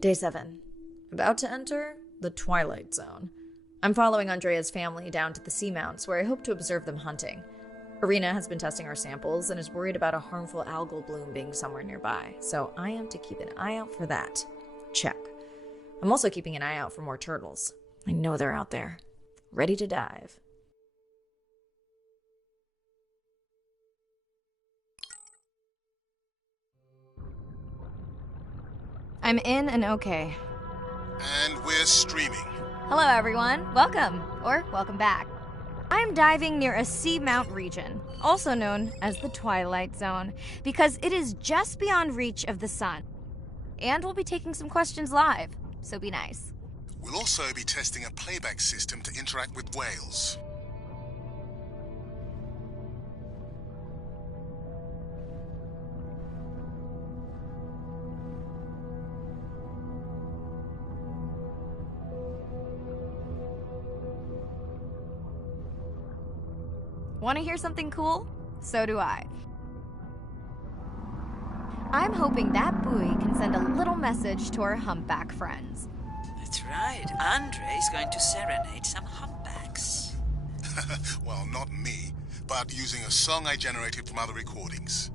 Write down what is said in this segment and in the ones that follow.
Day 7. About to enter the Twilight Zone. I'm following Andrea's family down to the seamounts where I hope to observe them hunting. Irina has been testing our samples and is worried about a harmful algal bloom being somewhere nearby, so I am to keep an eye out for that. Check. I'm also keeping an eye out for more turtles. I know they're out there, ready to dive. I'm in and okay. And we're streaming. Hello everyone, welcome, or welcome back. I'm diving near a seamount region, also known as the Twilight Zone, because it is just beyond reach of the sun. And we'll be taking some questions live, so be nice. We'll also be testing a playback system to interact with whales. Want to hear something cool? So do I. I'm hoping that buoy can send a little message to our humpback friends. That's right. Andre is going to serenade some humpbacks. Well, not me, but using a song I generated from other recordings.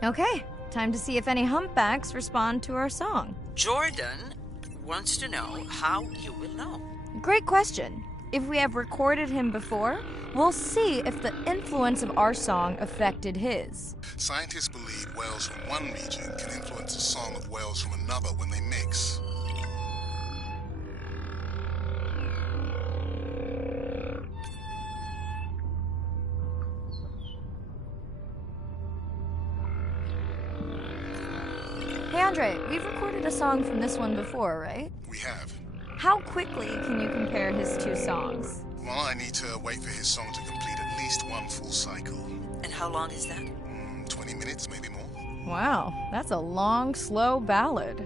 Okay, time to see if any humpbacks respond to our song. Jordan wants to know how you will know. Great question. If we have recorded him before, we'll see if the influence of our song affected his. Scientists believe whales from one region can influence the song of whales from another when they mix. Hey Andre, we've recorded a song from this one before, right? We have. How quickly can you compare his two songs? Well, I need to wait for his song to complete at least one full cycle. And how long is that? 20 minutes, maybe more. Wow, that's a long, slow ballad.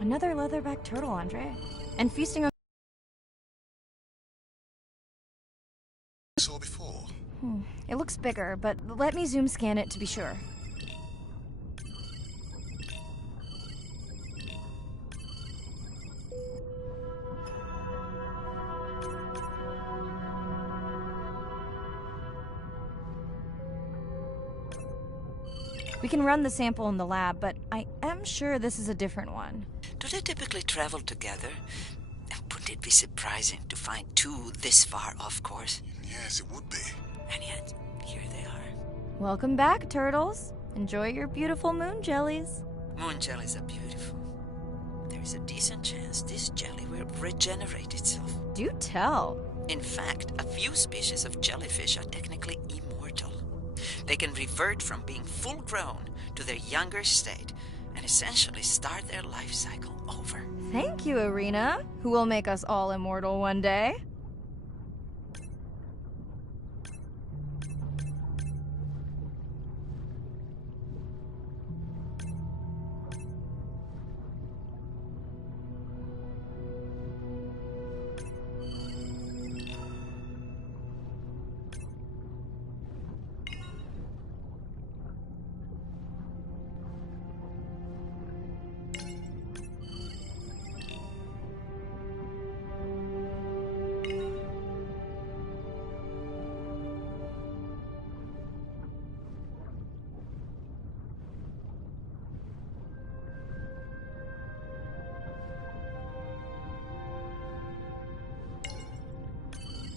Another leatherback turtle, Andre. And feasting on... Saw before. It looks bigger, but let me zoom scan it to be sure. We can run the sample in the lab, but I am sure this is a different one. Do they typically travel together? Wouldn't it be surprising to find two this far off course? Yes, it would be. And yet, here they are. Welcome back, turtles. Enjoy your beautiful moon jellies. Moon jellies are beautiful. There is a decent chance this jelly will regenerate itself. Do tell. In fact, a few species of jellyfish are technically immortal. They can revert from being full grown to their younger state and essentially start their life cycle over. Thank you, Irina, who will make us all immortal one day.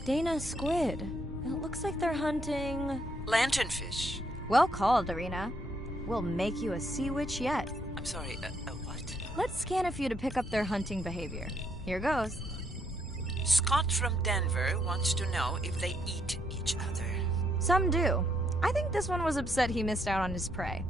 Dana squid. It looks like they're hunting... Lanternfish. Well called, Arena. We'll make you a sea witch yet. I'm sorry, a what? Let's scan a few to pick up their hunting behavior. Here goes. Scott from Denver wants to know if they eat each other. Some do. I think this one was upset he missed out on his prey.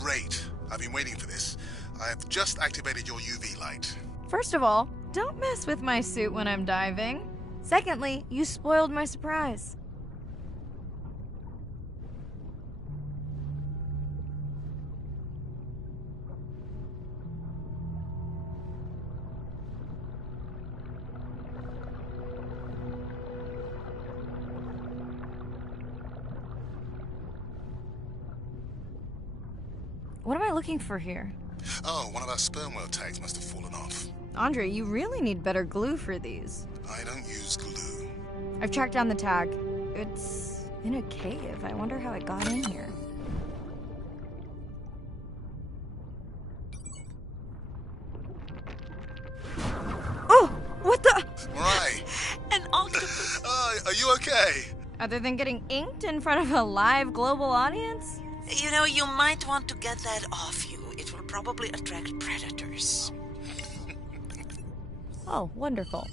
Great. I've been waiting for this. I have just activated your UV light. First of all, don't mess with my suit when I'm diving. Secondly, you spoiled my surprise. What am I looking for here? Oh, one of our sperm whale tags must have fallen off. Andre, you really need better glue for these. I don't use glue. I've tracked down the tag. It's in a cave. I wonder how it got in here. Oh! What the? Right. An octopus. Are you okay? Other than getting inked in front of a live global audience? You know, you might want to get that off you. It will probably attract predators. Oh, wonderful.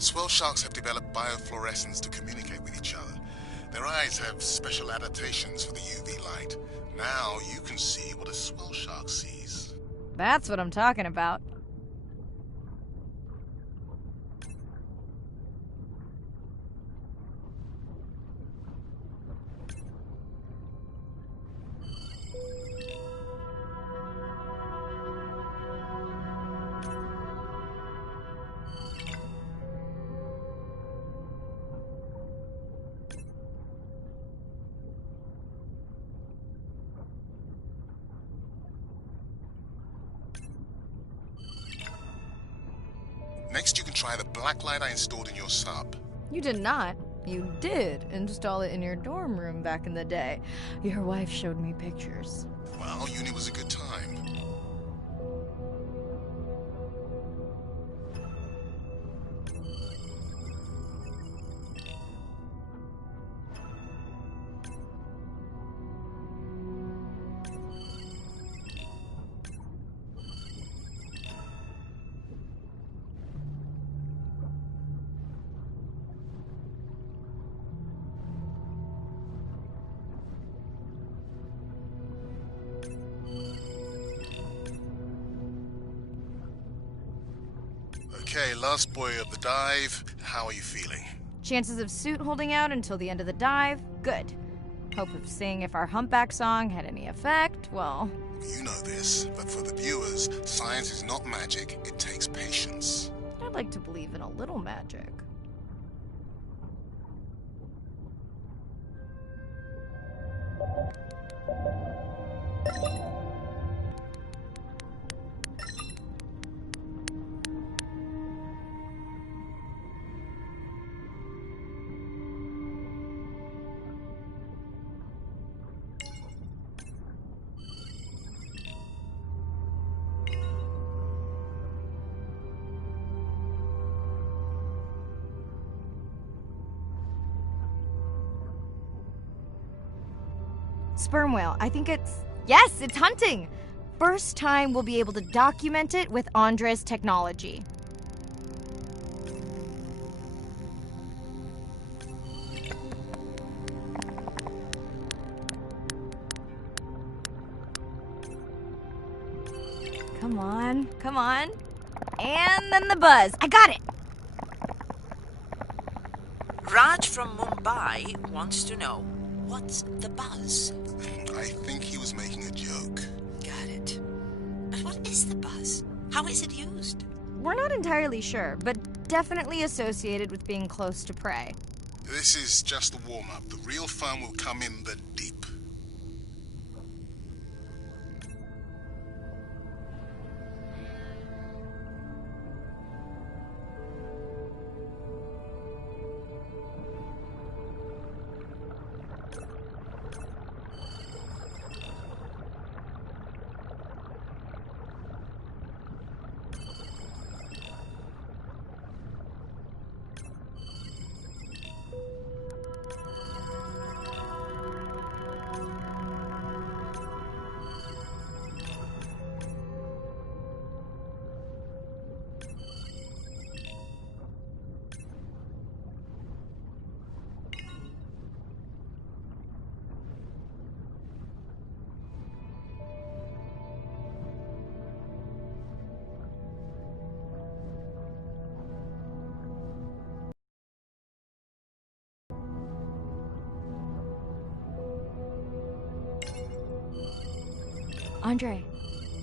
Swell sharks have developed biofluorescence to communicate with each other. Their eyes have special adaptations for the UV light. Now you can see what a swell shark sees. That's what I'm talking about. try the black light I installed in your sub. You did not. You did install it in your dorm room back in the day. Your wife showed me pictures. Well, uni was a good time. Okay, last boy of the dive. How are you feeling? Chances of suit holding out until the end of the dive? Good. Hope of seeing if our humpback song had any effect? Well... You know this, but for the viewers, science is not magic. It takes patience. I'd like to believe in a little magic. Sperm whale. I think it's... Yes, it's hunting! First time we'll be able to document it with Andre's technology. Come on, come on. And then the buzz. I got it! Raj from Mumbai wants to know, what's the buzz? I think he was making a joke. Got it. But what is the buzz? How is it used? We're not entirely sure, but definitely associated with being close to prey. This is just the warm-up. The real fun will come in the deep.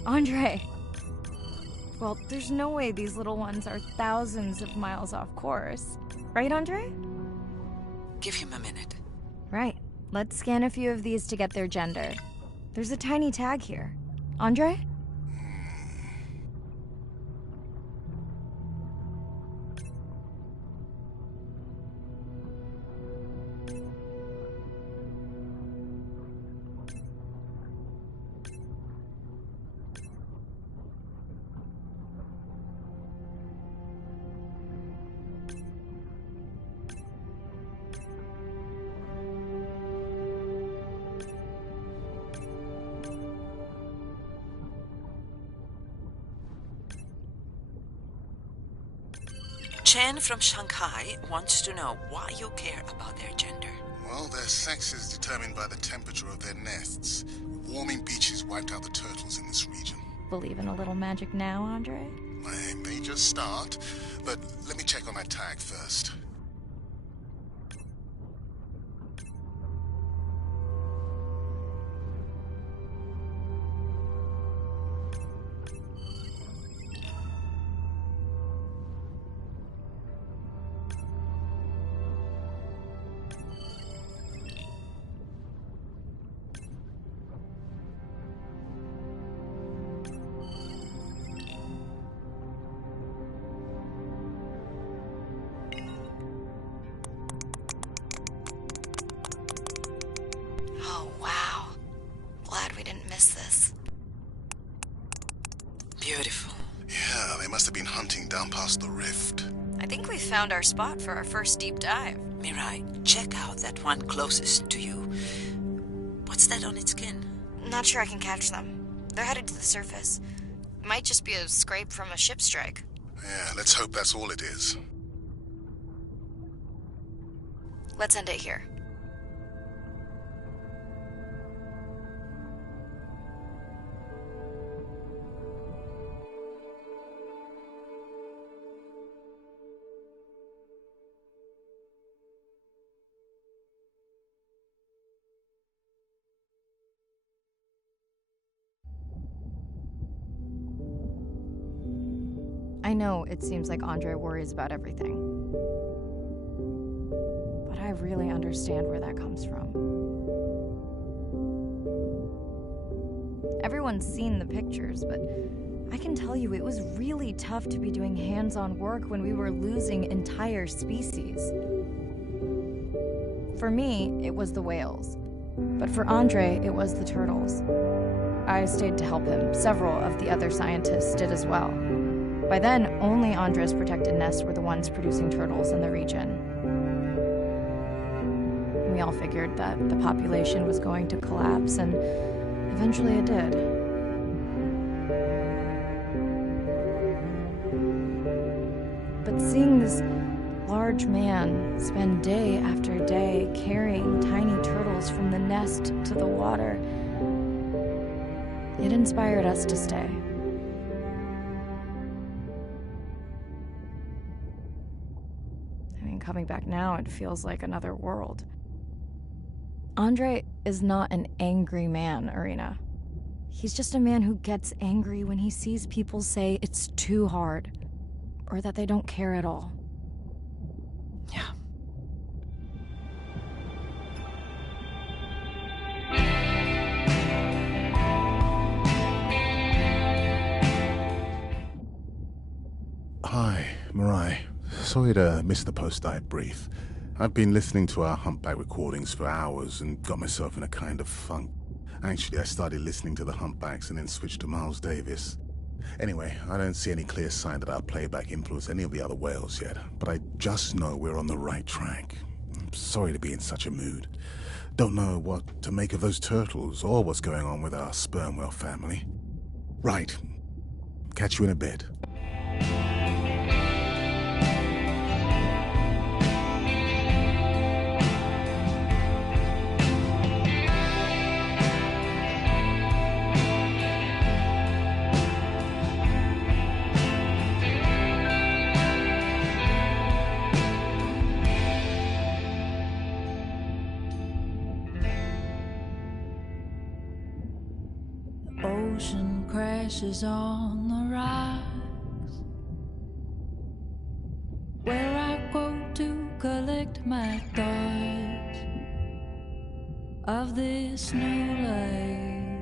Andre. Well, there's no way these little ones are thousands of miles off course. Right, Andre? Give him a minute. Right. Let's scan a few of these to get their gender. There's a tiny tag here. Andre? Chen from Shanghai wants to know why you care about their gender. Well, their sex is determined by the temperature of their nests. Warming beaches wiped out the turtles in this region. Believe in a little magic now, Andre? I may just start, but let me check on that tag first. Oh, wow. Glad we didn't miss this. Beautiful. Yeah, they must have been hunting down past the rift. I think we found our spot for our first deep dive. Mirai, check out that one closest to you. What's that on its skin? Not sure I can catch them. They're headed to the surface. Might just be a scrape from a ship strike. Yeah, let's hope that's all it is. Let's end it here. I know it seems like Andre worries about everything. But I really understand where that comes from. Everyone's seen the pictures, but I can tell you it was really tough to be doing hands-on work when we were losing entire species. For me, it was the whales. But for Andre, it was the turtles. I stayed to help him. Several of the other scientists did as well. By then, only Andre's protected nests were the ones producing turtles in the region. We all figured that the population was going to collapse, and eventually it did. But seeing this large man spend day after day carrying tiny turtles from the nest to the water, it inspired us to stay. Coming back now, it feels like another world. Andre is not an angry man, Irina. He's just a man who gets angry when he sees people say it's too hard, or that they don't care at all. Yeah. Hi, Mirai. Sorry to miss the post-dive brief. I've been listening to our humpback recordings for hours and got myself in a kind of funk. Actually, I started listening to the humpbacks and then switched to Miles Davis. Anyway, I don't see any clear sign that our playback influenced any of the other whales yet, but I just know we're on the right track. I'm sorry to be in such a mood. Don't know what to make of those turtles or what's going on with our sperm whale family. Right. Catch you in a bit. Ocean crashes on the rocks, where I go to collect my thoughts of this new life.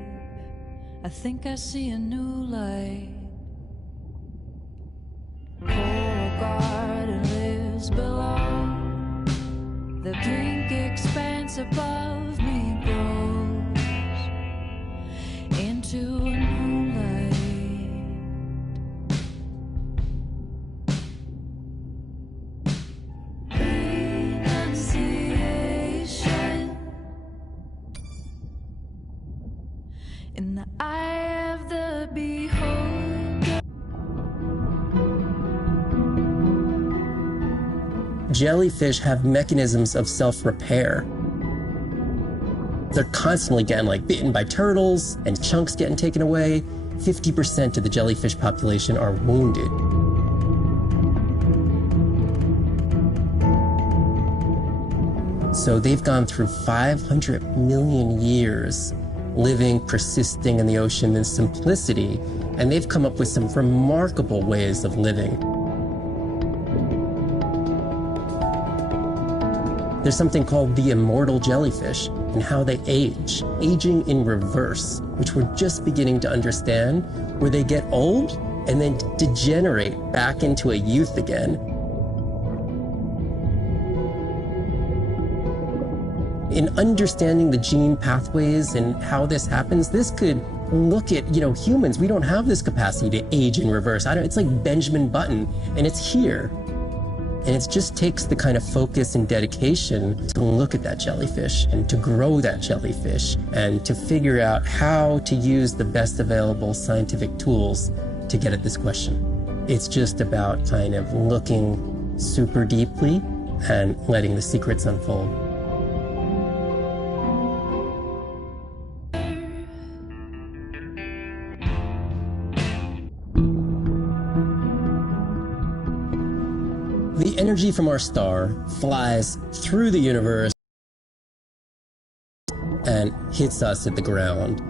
I think I see a new light. Coral garden lives below, the pink expanse above me grows into a new light. Renunciation in the eye of the beholder. Jellyfish have mechanisms of self-repair. They're constantly getting bitten by turtles and chunks getting taken away. 50% of the jellyfish population are wounded. So they've gone through 500 million years living, persisting in the ocean in simplicity, and they've come up with some remarkable ways of living. There's something called the immortal jellyfish and how they age, aging in reverse, which we're just beginning to understand, where they get old and then degenerate back into a youth again. In understanding the gene pathways and how this happens, this could look at, humans. We don't have this capacity to age in reverse. It's like Benjamin Button, and it's here. And it just takes the kind of focus and dedication to look at that jellyfish and to grow that jellyfish and to figure out how to use the best available scientific tools to get at this question. It's just about kind of looking super deeply and letting the secrets unfold. The energy from our star flies through the universe and hits us at the ground.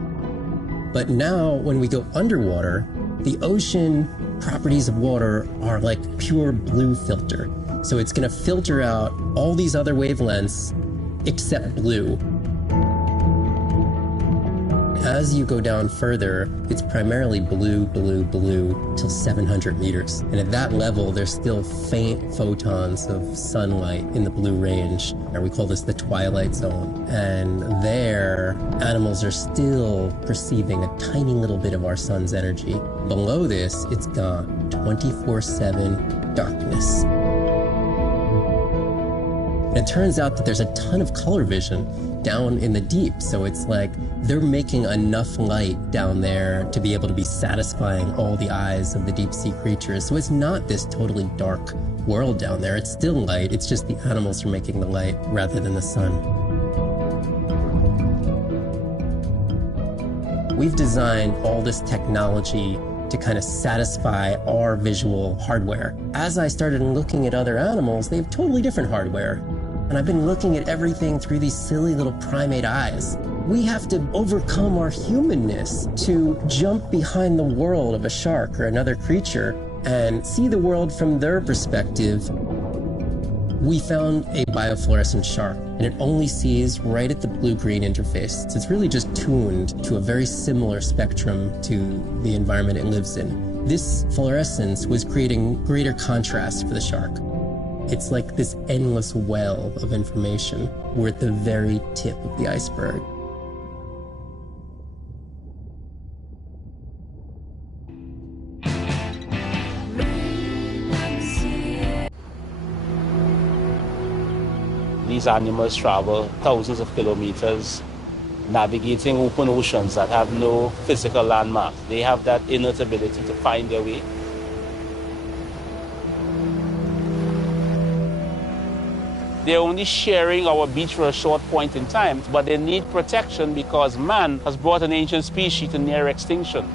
But now, when we go underwater, the ocean properties of water are like pure blue filter. So it's going to filter out all these other wavelengths except blue. As you go down further, it's primarily blue, blue, blue till 700 meters. And at that level, there's still faint photons of sunlight in the blue range. And we call this the twilight zone. And there, animals are still perceiving a tiny little bit of our sun's energy. Below this, it's gone. 24/7 darkness. And it turns out that there's a ton of color vision down in the deep. So it's like they're making enough light down there to be able to be satisfying all the eyes of the deep sea creatures. So it's not this totally dark world down there. It's still light. It's just the animals are making the light rather than the sun. We've designed all this technology to kind of satisfy our visual hardware. As I started looking at other animals, they have totally different hardware. And I've been looking at everything through these silly little primate eyes. We have to overcome our humanness to jump behind the world of a shark or another creature and see the world from their perspective. We found a biofluorescent shark, and it only sees right at the blue-green interface. So it's really just tuned to a very similar spectrum to the environment it lives in. This fluorescence was creating greater contrast for the shark. It's like this endless well of information. We're at the very tip of the iceberg. These animals travel thousands of kilometers, navigating open oceans that have no physical landmarks. They have that innate ability to find their way. They're only sharing our beach for a short point in time, but they need protection because man has brought an ancient species to near extinction.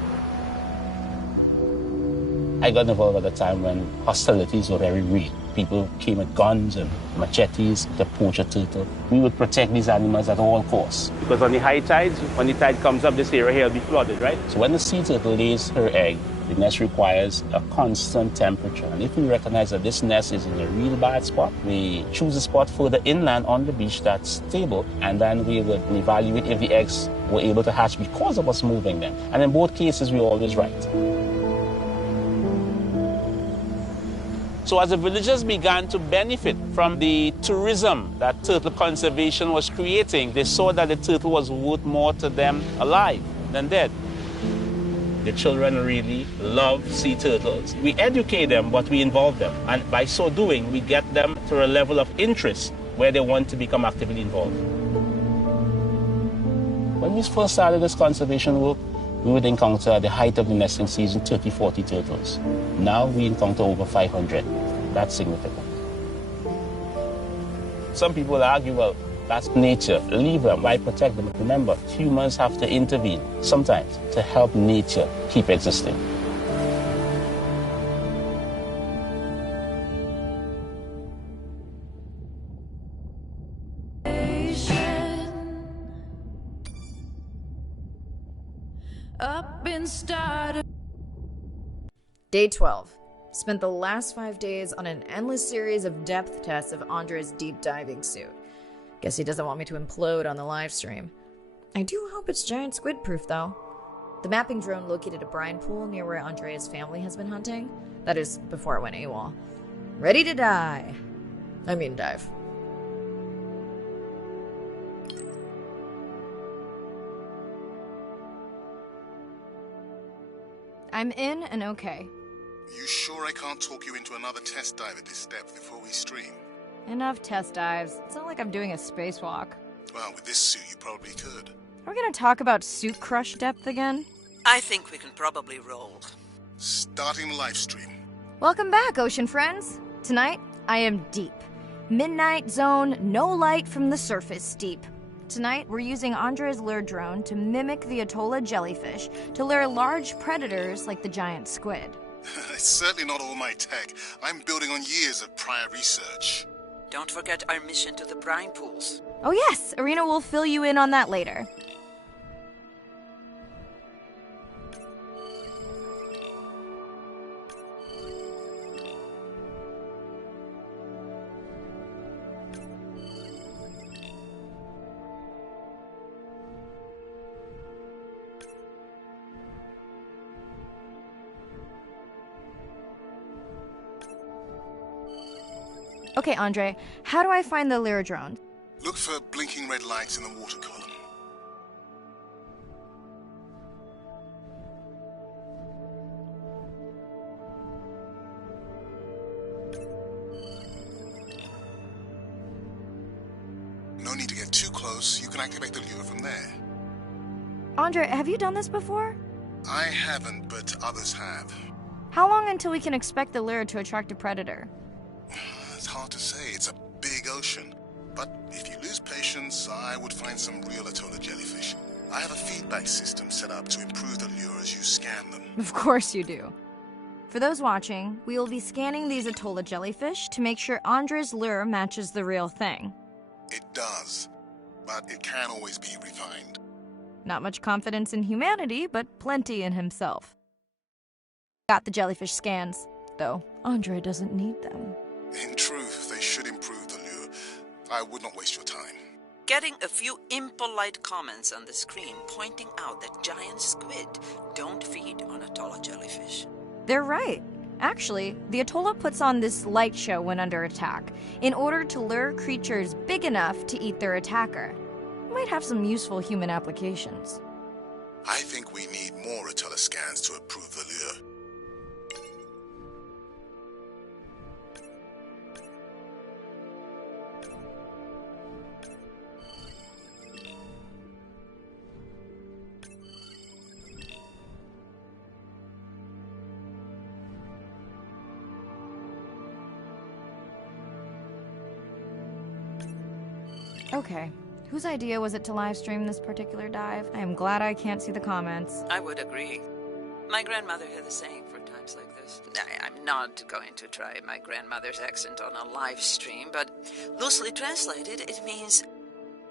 I got involved at a time when hostilities were very real. People came with guns and machetes to poach a turtle. We would protect these animals at all costs. Because on the high tides, when the tide comes up, this area here will be flooded, right? So when the sea turtle lays her egg, the nest requires a constant temperature. And if we recognize that this nest is in a real bad spot, we choose a spot further inland on the beach that's stable, and then we would evaluate if the eggs were able to hatch because of us moving them. And in both cases, we were always right. So as the villagers began to benefit from the tourism that turtle conservation was creating, they saw that the turtle was worth more to them alive than dead. The children really love sea turtles. We educate them, but we involve them. And by so doing, we get them to a level of interest where they want to become actively involved. When we first started this conservation work, we would encounter at the height of the nesting season 30, 40 turtles. Now we encounter over 500. That's significant. Some people argue, well, that's nature. Leave them. Why protect them? Remember, humans have to intervene sometimes to help nature keep existing. Day 12. Spent the last 5 days on an endless series of depth tests of Andre's deep diving suit. Guess he doesn't want me to implode on the live stream. I do hope it's giant squid proof though. The mapping drone located a brine pool near where Andrea's family has been hunting. That is, before it went AWOL. Ready to dive. I'm in and okay. You sure I can't talk you into another test dive at this depth before we stream? Enough test dives. It's not like I'm doing a spacewalk. Well, with this suit, you probably could. Are we gonna talk about suit crush depth again? I think we can probably roll. Starting the live stream. Welcome back, ocean friends. Tonight, I am deep. Midnight zone, no light from the surface deep. Tonight, we're using Andre's lure drone to mimic the Atolla jellyfish to lure large predators like the giant squid. It's certainly not all my tech. I'm building on years of prior research. Don't forget our mission to the brine pools. Oh yes, Arena will fill you in on that later. Okay, Andre, how do I find the lure drone? Look for blinking red lights in the water column. No need to get too close. You can activate the lure from there. Andre, have you done this before? I haven't, but others have. How long until we can expect the lure to attract a predator? It's hard to say. It's a big ocean. But if you lose patience, I would find some real Atolla jellyfish. I have a feedback system set up to improve the lure as you scan them. Of course you do. For those watching, we will be scanning these Atolla jellyfish to make sure Andre's lure matches the real thing. It does, but it can always be refined. Not much confidence in humanity, but plenty in himself. Got the jellyfish scans, though Andre doesn't need them. In truth, they should improve the lure. I would not waste your time. Getting a few impolite comments on the screen pointing out that giant squid don't feed on Atolla jellyfish. They're right. Actually, the Atolla puts on this light show when under attack, in order to lure creatures big enough to eat their attacker. Might have some useful human applications. I think we need more Atolla scans to approve the lure. Okay. Whose idea was it to live stream this particular dive? I am glad I can't see the comments. I would agree. My grandmother had a saying for times like this. I'm not going to try my grandmother's accent on a live stream, but loosely translated, it means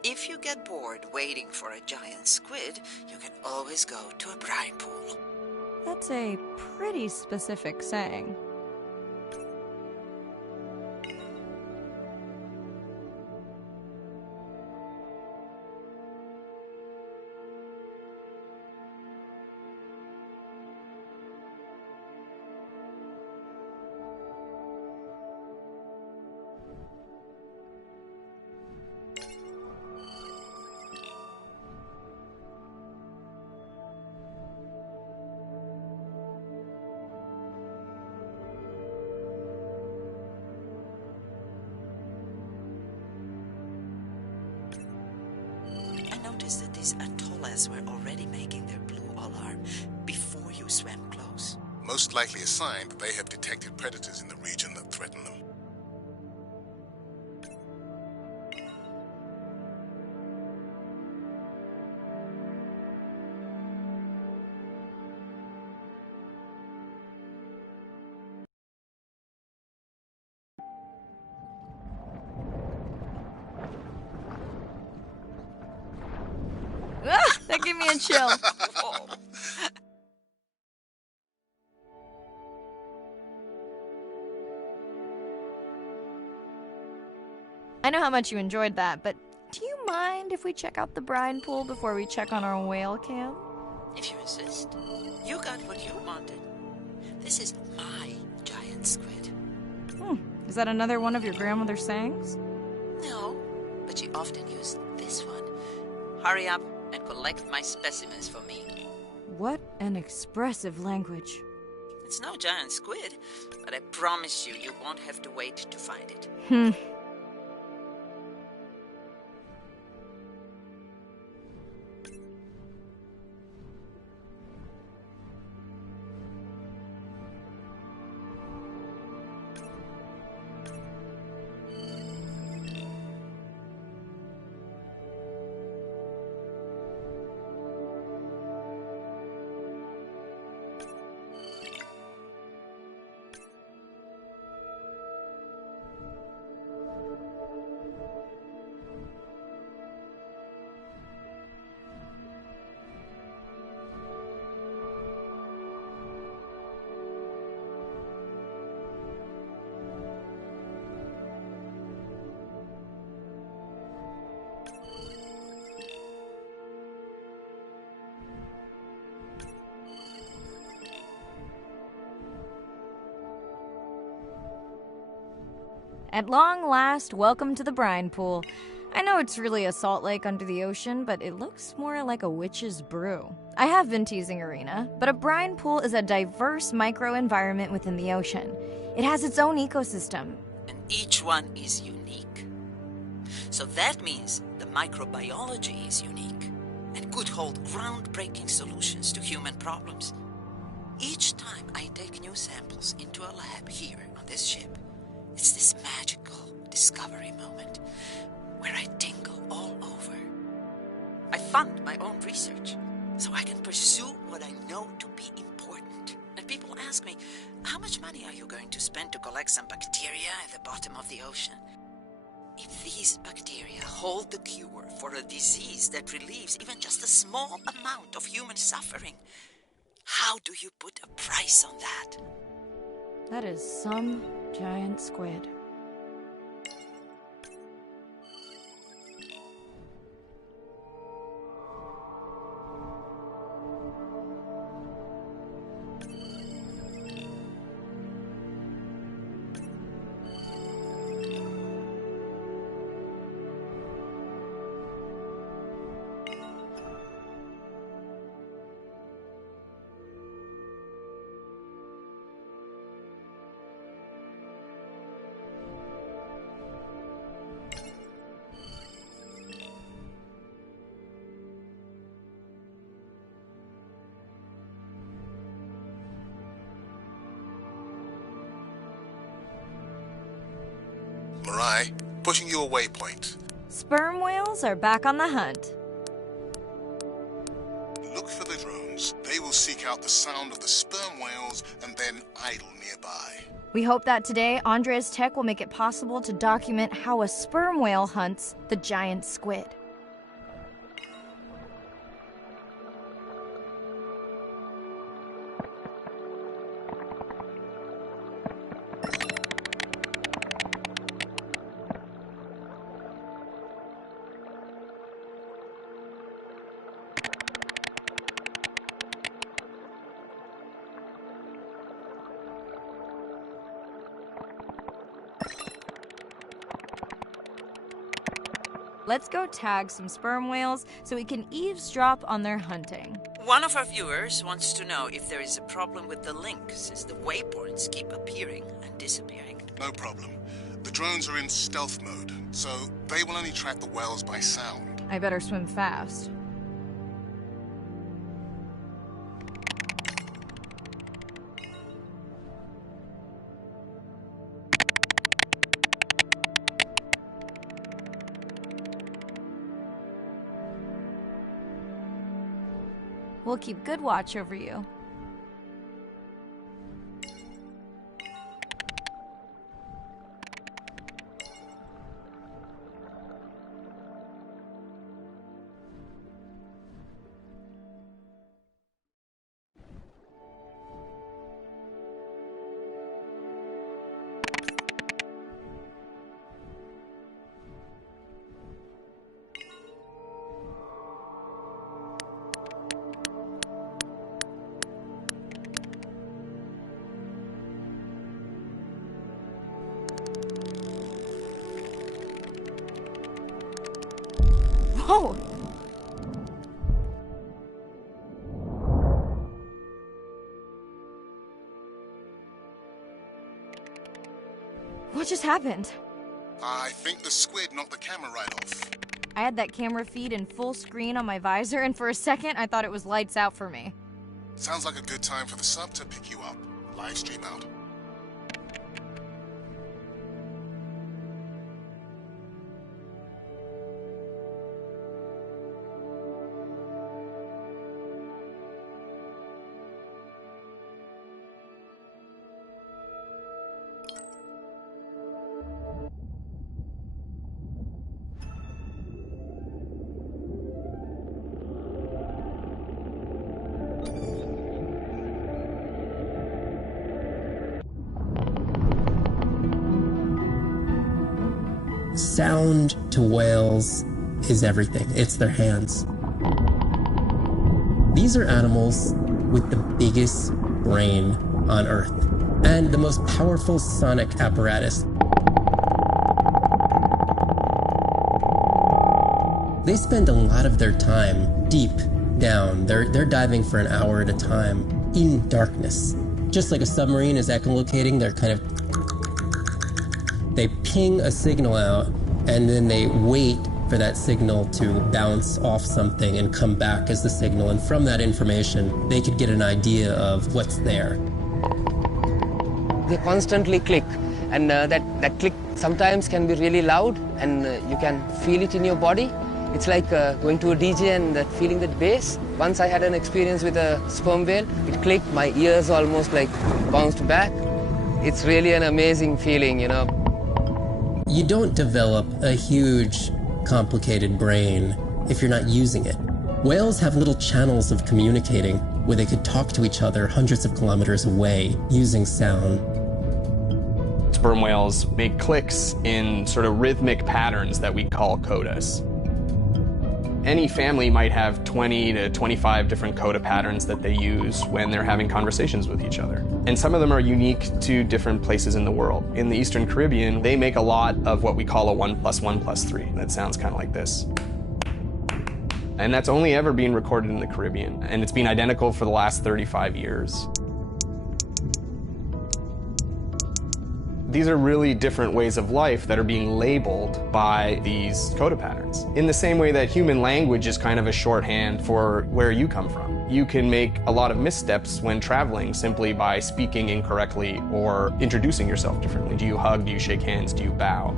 if you get bored waiting for a giant squid, you can always go to a brine pool. That's a pretty specific saying. That these Atollas were already making their blue alarm before you swam close. Most likely a sign that they have detected predators in the region that threaten them. That gave me a chill. I know how much you enjoyed that, but do you mind if we check out the brine pool before we check on our whale cam? If you insist. You got what you wanted. This is my giant squid. Is that another one of your grandmother's sayings? No, but she often used this one. Hurry up and collect my specimens for me. What an expressive language. It's no giant squid, but I promise you, you won't have to wait to find it. At long last, welcome to the brine pool. I know it's really a salt lake under the ocean, but it looks more like a witch's brew. I have been teasing Arena, but a brine pool is a diverse microenvironment within the ocean. It has its own ecosystem. And each one is unique. So that means the microbiology is unique and could hold groundbreaking solutions to human problems. Each time I take new samples into a lab here on this ship, it's this magical discovery moment where I tingle all over. I fund my own research so I can pursue what I know to be important. And people ask me, how much money are you going to spend to collect some bacteria at the bottom of the ocean? If these bacteria hold the cure for a disease that relieves even just a small amount of human suffering, how do you put a price on that? That is some giant squid. Mirai, pushing you a waypoint. Sperm whales are back on the hunt. Look for the drones. They will seek out the sound of the sperm whales and then idle nearby. We hope that today, Andrea's tech will make it possible to document how a sperm whale hunts the giant squid. Let's go tag some sperm whales so we can eavesdrop on their hunting. One of our viewers wants to know if there is a problem with the link, since the waypoints keep appearing and disappearing. No problem. The drones are in stealth mode, so they will only track the whales by sound. I better swim fast. We'll keep good watch over you. What just happened? I think the squid knocked the camera right off. I had that camera feed in full screen on my visor, and for a second I thought it was lights out for me. Sounds like a good time for the sub to pick you up. Live stream out. Sound to whales is everything. It's their hands. These are animals with the biggest brain on Earth and the most powerful sonic apparatus. They spend a lot of their time deep down. They're diving for an hour at a time in darkness. Just like a submarine is echolocating, they ping a signal out, and then they wait for that signal to bounce off something and come back as the signal. And from that information, they could get an idea of what's there. They constantly click, and that click sometimes can be really loud, and you can feel it in your body. It's like going to a DJ and feeling that bass. Once I had an experience with a sperm whale. It clicked, my ears almost like bounced back. It's really an amazing feeling, you know. You don't develop a huge, complicated brain if you're not using it. Whales have little channels of communicating where they could talk to each other hundreds of kilometers away using sound. Sperm whales make clicks in sort of rhythmic patterns that we call codas. Any family might have 20 to 25 different coda patterns that they use when they're having conversations with each other. And some of them are unique to different places in the world. In the Eastern Caribbean, they make a lot of what we call a 1 + 1 + 3. That sounds kind of like this. And that's only ever been recorded in the Caribbean. And it's been identical for the last 35 years. These are really different ways of life that are being labeled by these coda patterns. In the same way that human language is kind of a shorthand for where you come from. You can make a lot of missteps when traveling simply by speaking incorrectly or introducing yourself differently. Do you hug? Do you shake hands? Do you bow?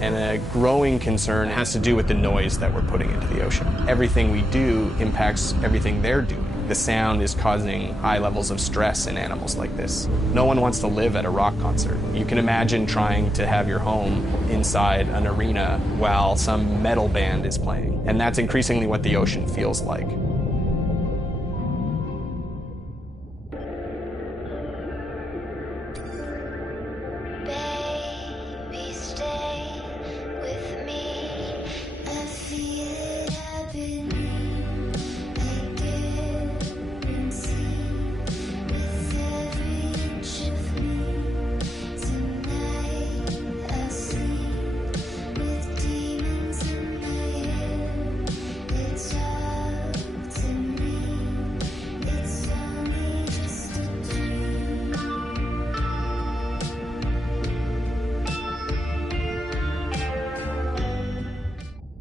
And a growing concern has to do with the noise that we're putting into the ocean. Everything we do impacts everything they're doing. The sound is causing high levels of stress in animals like this. No one wants to live at a rock concert. You can imagine trying to have your home inside an arena while some metal band is playing. And that's increasingly what the ocean feels like.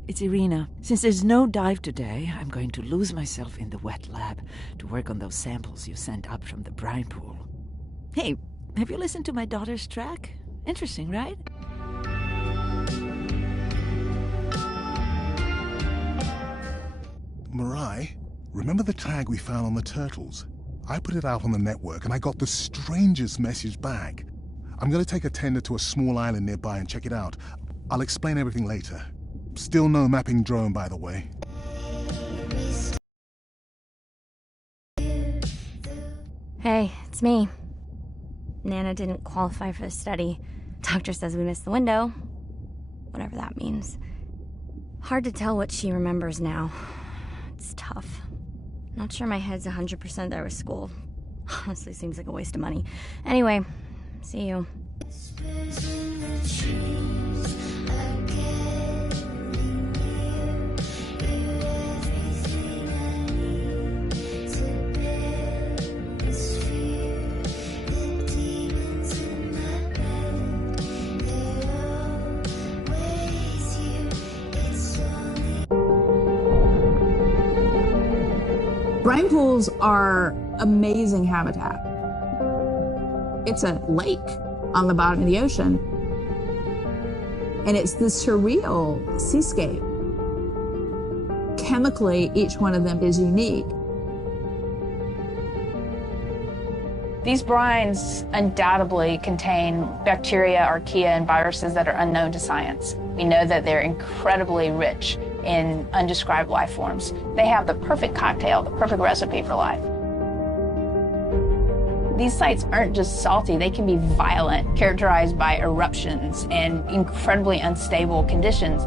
It's Irina. Since there's no dive today, I'm going to lose myself in the wet lab to work on those samples you sent up from the brine pool. Hey, have you listened to my daughter's track? Interesting, right? Mirai, remember the tag we found on the turtles? I put it out on the network and I got the strangest message back. I'm going to take a tender to a small island nearby and check it out. I'll explain everything later. Still no mapping drone, by the way. Hey, it's me. Nana didn't qualify for the study. Doctor says we missed the window. Whatever that means. Hard to tell what she remembers now. It's tough. Not sure my head's 100% there with school. Honestly, seems like a waste of money. Anyway, see you. This feeling Brine pools are amazing habitat. It's a lake on the bottom of the ocean. And it's this surreal seascape. Chemically, each one of them is unique. These brines undoubtedly contain bacteria, archaea, and viruses that are unknown to science. We know that they're incredibly rich in undescribed life forms. They have the perfect cocktail, the perfect recipe for life. These sites aren't just salty, they can be violent, characterized by eruptions and incredibly unstable conditions.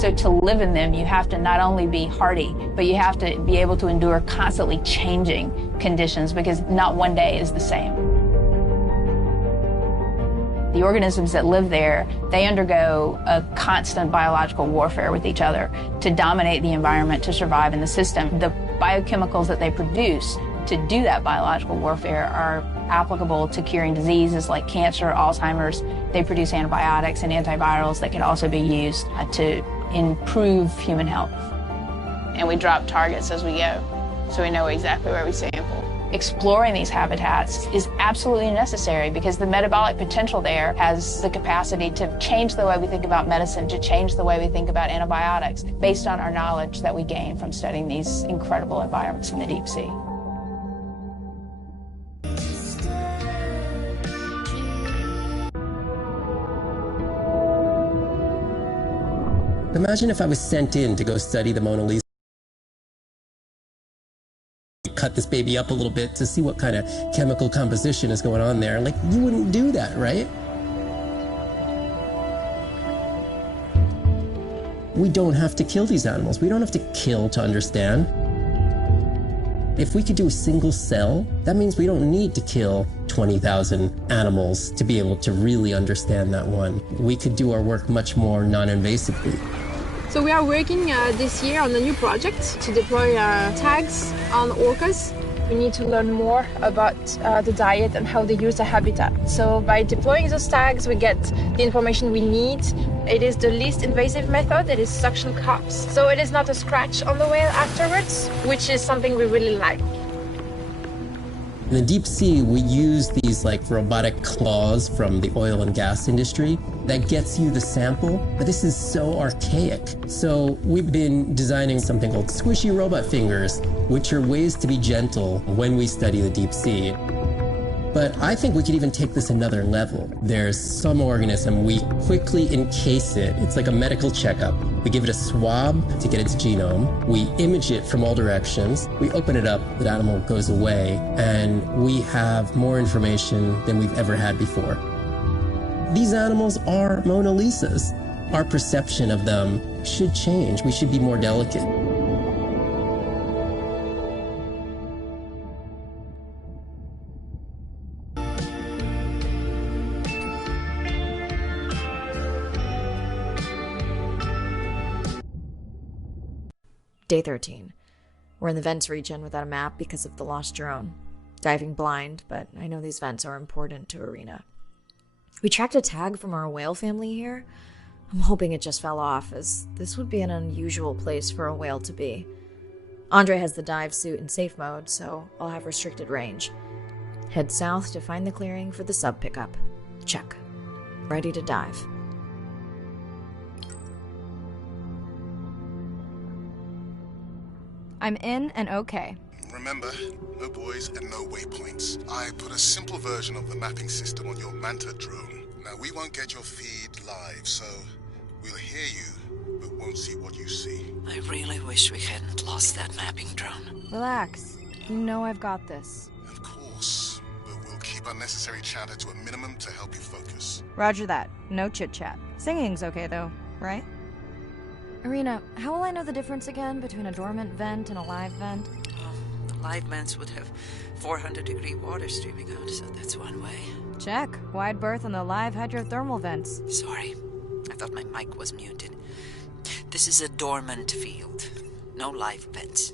So to live in them, you have to not only be hardy, but you have to be able to endure constantly changing conditions, because not one day is the same. The organisms that live there, they undergo a constant biological warfare with each other to dominate the environment, to survive in the system. The biochemicals that they produce to do that biological warfare are applicable to curing diseases like cancer, Alzheimer's. They produce antibiotics and antivirals that can also be used to improve human health. And we drop targets as we go, so we know exactly where we sample. Exploring these habitats is absolutely necessary because the metabolic potential there has the capacity to change the way we think about medicine, to change the way we think about antibiotics, based on our knowledge that we gain from studying these incredible environments in the deep sea. Imagine if I was sent in to go study the Mona Lisa. Cut this baby up a little bit to see what kind of chemical composition is going on there. Like, you wouldn't do that, right? We don't have to kill these animals. We don't have to kill to understand. If we could do a single cell, that means we don't need to kill 20,000 animals to be able to really understand that one. We could do our work much more non-invasively. So we are working this year on a new project to deploy tags on orcas. We need to learn more about the diet and how they use the habitat. So by deploying those tags, we get the information we need. It is the least invasive method. It is suction cups. So it is not a scratch on the whale afterwards, which is something we really like. In the deep sea, we use these like robotic claws from the oil and gas industry that gets you the sample, but this is so archaic. So we've been designing something called squishy robot fingers, which are ways to be gentle when we study the deep sea. But I think we could even take this another level. There's some organism, we quickly encase it. It's like a medical checkup. We give it a swab to get its genome. We image it from all directions. We open it up, the animal goes away, and we have more information than we've ever had before. These animals are Mona Lisas. Our perception of them should change. We should be more delicate. Day 13. We're in the vents region without a map because of the lost drone. Diving blind, but I know these vents are important to Arena. We tracked a tag from our whale family here. I'm hoping it just fell off, as this would be an unusual place for a whale to be. Andre has the dive suit in safe mode, so I'll have restricted range. Head south to find the clearing for the sub pickup. Check. Ready to dive. I'm in and okay. Remember, no buoys and no waypoints. I put a simple version of the mapping system on your Manta drone. Now, we won't get your feed live, so we'll hear you, but won't see what you see. I really wish we hadn't lost that mapping drone. Relax. You know I've got this. Of course, but we'll keep unnecessary chatter to a minimum to help you focus. Roger that. No chit-chat. Singing's okay, though, right? Arena, how will I know the difference again between a dormant vent and a live vent? The live vents would have 400-degree water streaming out, so that's one way. Check. Wide berth on the live hydrothermal vents. Sorry, I thought my mic was muted. This is a dormant field. No live vents.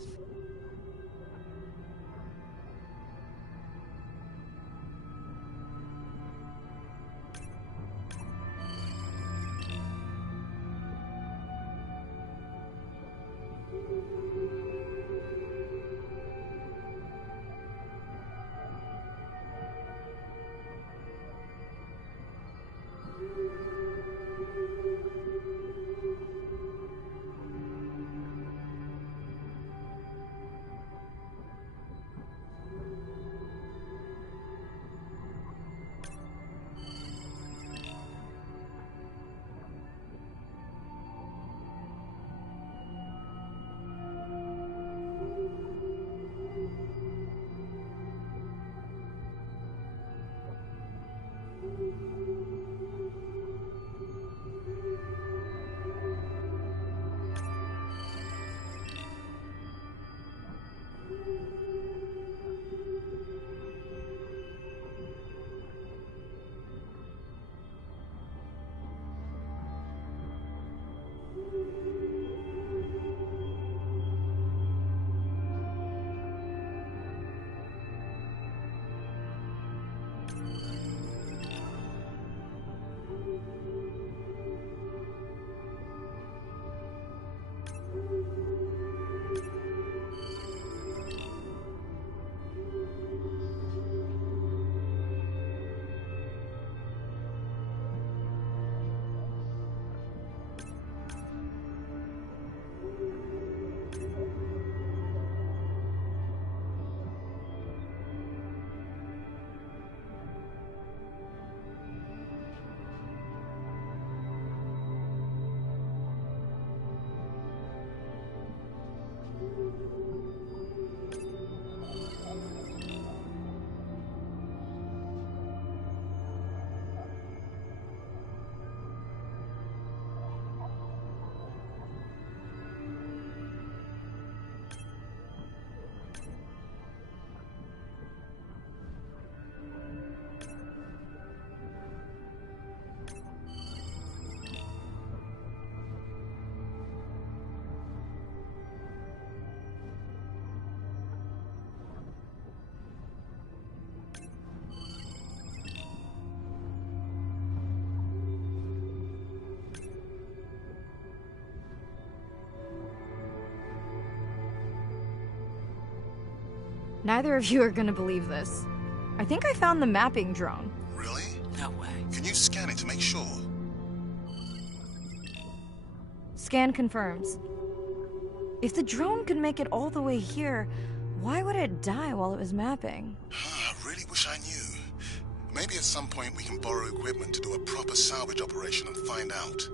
Neither of you are gonna believe this. I think I found the mapping drone. Really? No way. Can you scan it to make sure? Scan confirms. If the drone could make it all the way here, why would it die while it was mapping? I really wish I knew. Maybe at some point we can borrow equipment to do a proper salvage operation and find out.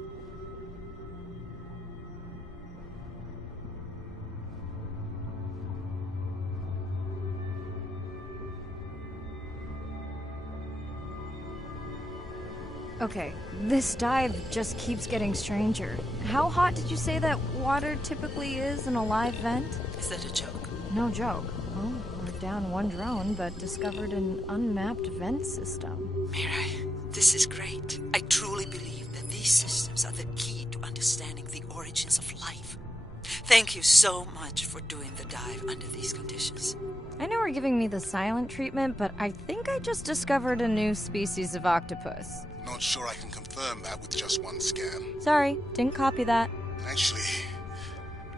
Okay, this dive just keeps getting stranger. How hot did you say that water typically is in a live vent? Is that a joke? No joke. Well, we're down one drone, but discovered an unmapped vent system. Mirai, this is great. I truly believe that these systems are the key to understanding the origins of life. Thank you so much for doing the dive under these conditions. I know we're giving me the silent treatment, but I think I just discovered a new species of octopus. Not sure I can confirm that with just one scan. Sorry, didn't copy that. Actually,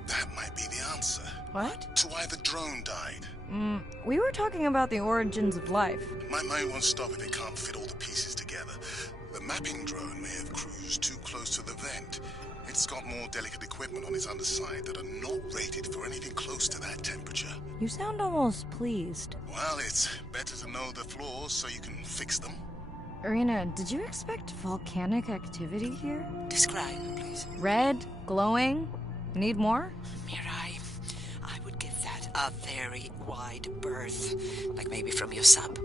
that might be the answer. What? To why the drone died. We were talking about the origins of life. My mind won't stop if it can't fit all the pieces together. The mapping drone may have cruised too close to the vent. It's got more delicate equipment on its underside that are not rated for anything close to that temperature. You sound almost pleased. Well, it's better to know the flaws so you can fix them. Irina, did you expect volcanic activity here? Describe, please. Red, glowing. Need more? Mirai, I would give that a very wide berth. Like maybe from your sub.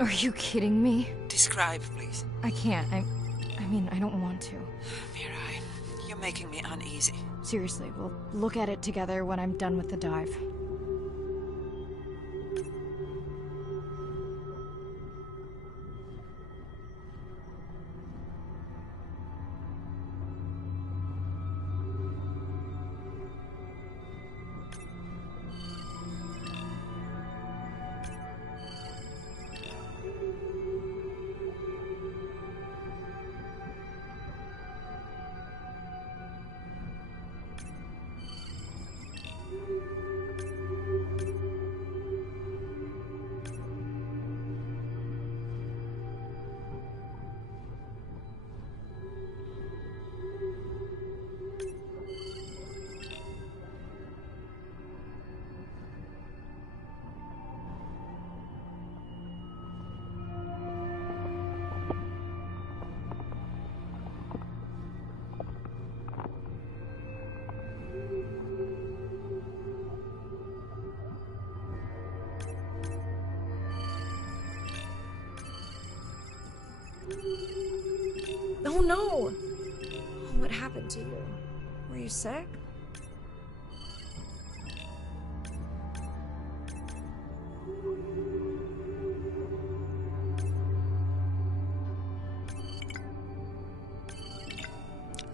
Are you kidding me? Describe, please. I can't. I mean, I don't want to. Mirai, you're making me uneasy. Seriously, we'll look at it together when I'm done with the dive. Oh no! What happened to you? Were you sick?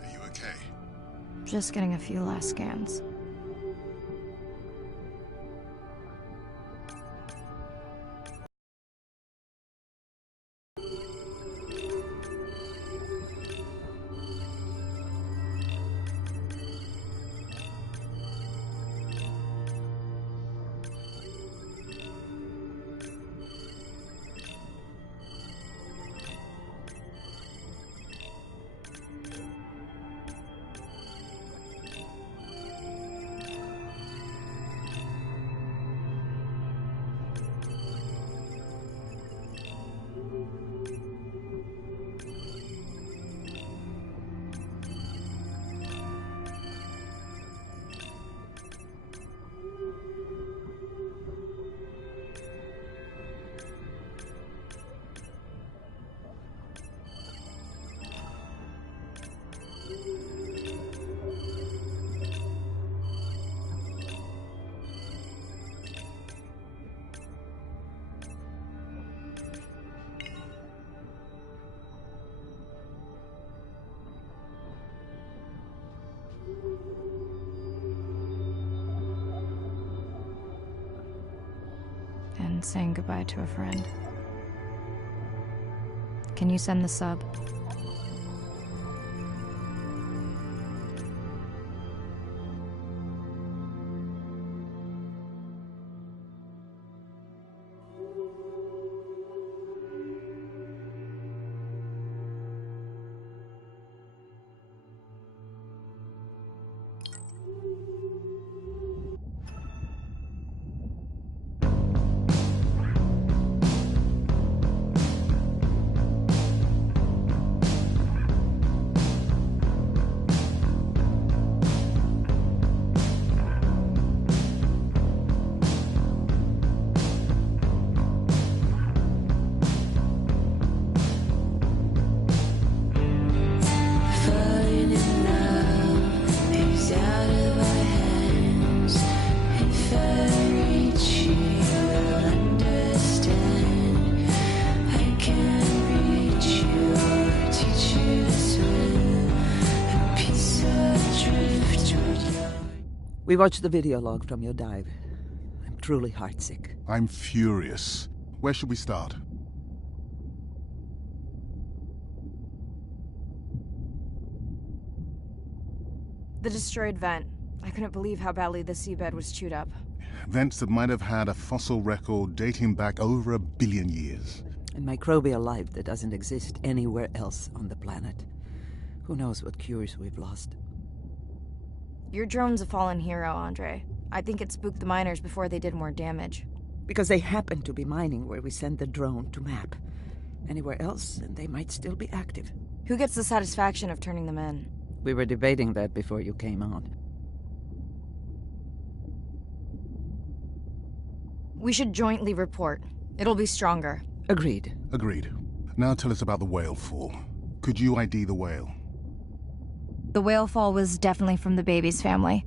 Are you okay? Just getting a few last scans. And saying goodbye to a friend. Can you send the sub? We watched the video log from your dive. I'm truly heartsick. I'm furious. Where should we start? The destroyed vent. I couldn't believe how badly the seabed was chewed up. Vents that might have had a fossil record dating back over 1 billion years. And microbial life that doesn't exist anywhere else on the planet. Who knows what cures we've lost. Your drone's a fallen hero, Andre. I think it spooked the miners before they did more damage. Because they happen to be mining where we send the drone to map. Anywhere else, and they might still be active. Who gets the satisfaction of turning them in? We were debating that before you came on. We should jointly report. It'll be stronger. Agreed. Agreed. Now tell us about the whale fall. Could you ID the whale? The whale fall was definitely from the baby's family.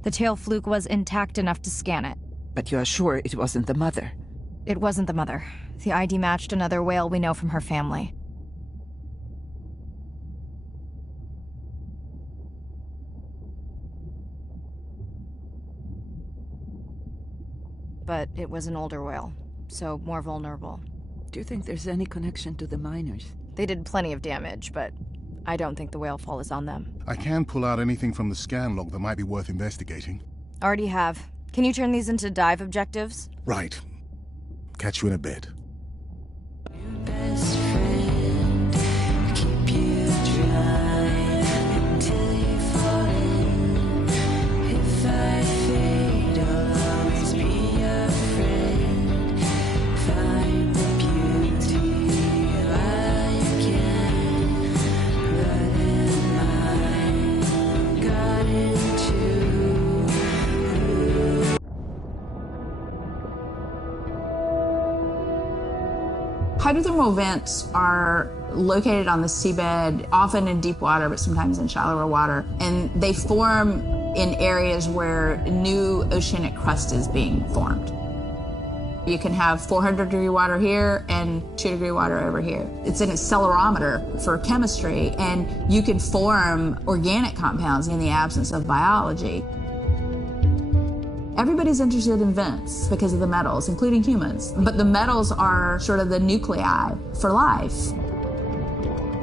The tail fluke was intact enough to scan it. But you are sure it wasn't the mother? It wasn't the mother. The ID matched another whale we know from her family. But it was an older whale, so more vulnerable. Do you think there's any connection to the miners? They did plenty of damage, but I don't think the whale fall is on them. I can pull out anything from the scan log that might be worth investigating. Already have. Can you turn these into dive objectives? Right. Catch you in a bit. Best friend, keep you dry until you fall in. If I fade, I'll always be your friend. Find the beauty while you can. Blood and mine got into. Hydrothermal vents are located on the seabed, often in deep water, but sometimes in shallower water. And they form in areas where new oceanic crust is being formed. You can have 400-degree water here and 2-degree water over here. It's an accelerometer for chemistry, and you can form organic compounds in the absence of biology. Everybody's interested in vents because of the metals, including humans. But the metals are sort of the nuclei for life.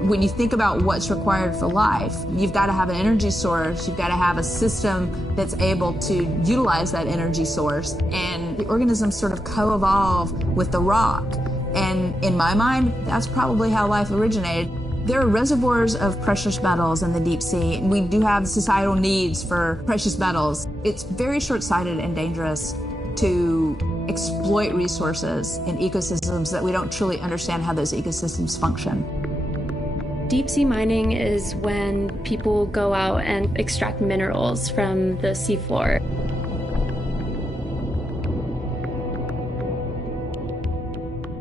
When you think about what's required for life, you've got to have an energy source, you've got to have a system that's able to utilize that energy source. And the organisms sort of co-evolve with the rock. And in my mind, that's probably how life originated. There are reservoirs of precious metals in the deep sea. We do have societal needs for precious metals. It's very short-sighted and dangerous to exploit resources in ecosystems that we don't truly understand how those ecosystems function. Deep sea mining is when people go out and extract minerals from the seafloor.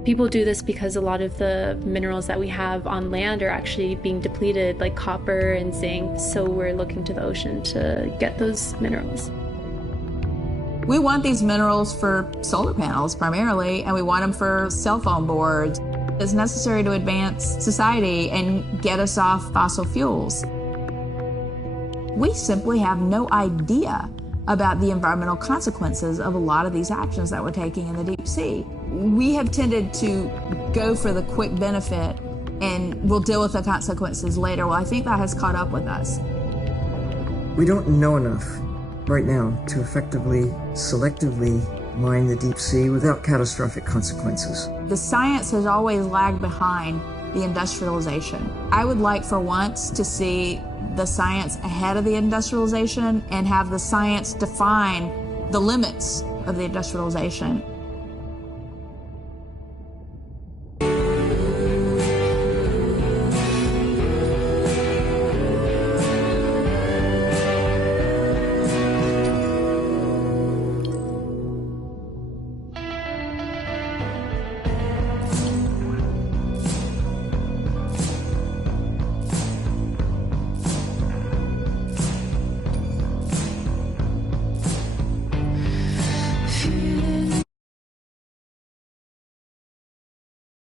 People do this because a lot of the minerals that we have on land are actually being depleted, like copper and zinc, so we're looking to the ocean to get those minerals. We want these minerals for solar panels primarily, and we want them for cell phone boards. It's necessary to advance society and get us off fossil fuels. We simply have no idea about the environmental consequences of a lot of these actions that we're taking in the deep sea. We have tended to go for the quick benefit and we'll deal with the consequences later. Well, I think that has caught up with us. We don't know enough right now to effectively, selectively mine the deep sea without catastrophic consequences. The science has always lagged behind the industrialization. I would like for once to see the science ahead of the industrialization and have the science define the limits of the industrialization.